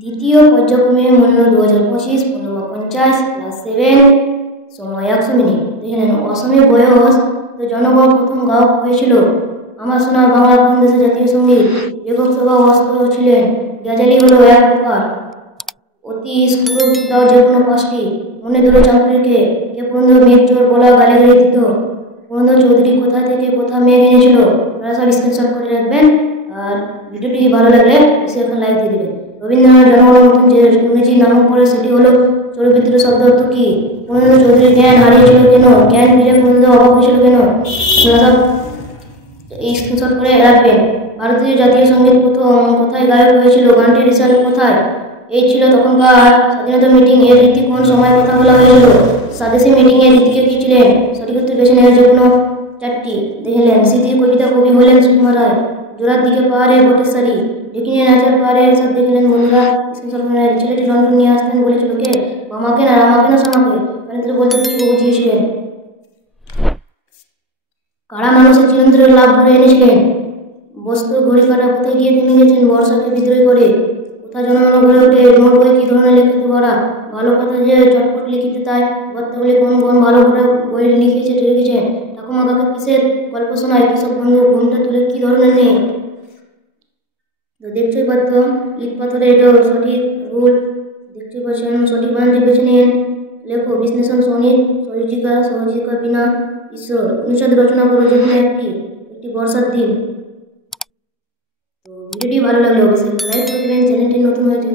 দ্বিতীয় পর্যায়ক্রমে মূল্য 2025 50 ক্লাস 7 সময় 100 মিনিট। দেখেন অসমে বয়স তো জনগণ প্রথম গায়ক হয়েছিল আমার সোনার বাংলা কোন দেশের জাতীয় সঙ্গীত। লেখক সভা অস্ত্র ছিলেন গাজালি হলো এক প্রকার অতি স্কুল দাও যে কোনো পাঁচটি মনে ধরো চাকরিকে কে পুরন্দর মেঘ চোর বলা গালিগালি দিত পুরন্দর চৌধুরী কোথা থেকে কোথা মেঘ এনেছিল আপনারা সব স্ক্রিনশট করে রাখবেন। আর ভিডিওটি ভালো লাগলে এসে এখন লাইক দিয়ে দেবেন। রবীন্দ্রনাথ জনগণের মতন যে ইংরেজি নামক করে সেটি হলো চরিত্র শব্দ অর্থ কি? পুরন্দর চৌধুরীর জ্ঞান হারিয়েছিল কেন? জ্ঞান ফিরে পুরন্দর অভাব হয়েছিল কেন? আপনারা সব এই স্ক্রিনশট করে রাখবেন। ভারতীয় জাতীয় সঙ্গীত প্রথম কোথায় গায়ক হয়েছিল? গানটি রিসার্চ কোথায়? এই ছিল তখনকার স্বাধীনতা মিটিং এর রীতি কোন সময় কথা বলা হয়েছিল? স্বদেশী মিটিং এর রীতিকে কি ছিলেন? সঠিক উত্তর বেছে নেওয়ার জন্য চারটি দেখলেন। স্মৃতির কবিতা কবি হলেন সুকুমার রায়। জোড়ার দিকে পাহাড়ে বটেশ্বরী দেখিনে নাচার পাহাড়ে সব দেখলেন বন্ধুরা। ছেলেটি লন্ডন নিয়ে আসতেন বলেছিল কে? মামাকে না রামাকে না সামাকে? তাহলে বলতে কি বুঝিয়েছিলেন? কারা মানুষের চিরন্তরের লাভ করে এনেছিলেন? বস্তু ঘড়ি কাটা কোথায় গিয়ে থেমে গেছেন বর্ষাকে বিদ্রোহ করে? কোথা জনগণ গড়ে ওঠে নোট বই কি ধরনের লেখাতে ভরা? ভালো কথা যে চটপট লিখিতে তাই বর্তাবলী কোন কোন ভালো করে বই লিখেছে লিখেছেন? ঠাকুমা কাকা কিসের গল্প শোনায়? কৃষক বন্ধু ঘুমটা তুলে কি ধরনের নেই? তো দেখতেই পাচ্ছ ইট পাথরে এটা সঠিক রুল দেখতে পাচ্ছেন। সঠিক বানানটি বেছে নিন। লেখো বিশ্লেষণ সনিত সহজিকা বিনা ঈশ্বর অনুচ্ছেদ রচনা করো যে কোনো একটি বর্ষার দিন। তো ভিডিওটি ভালো লাগলে অবশ্যই লাইক করে দেবেন। চ্যানেলটি নতুন হয়েছে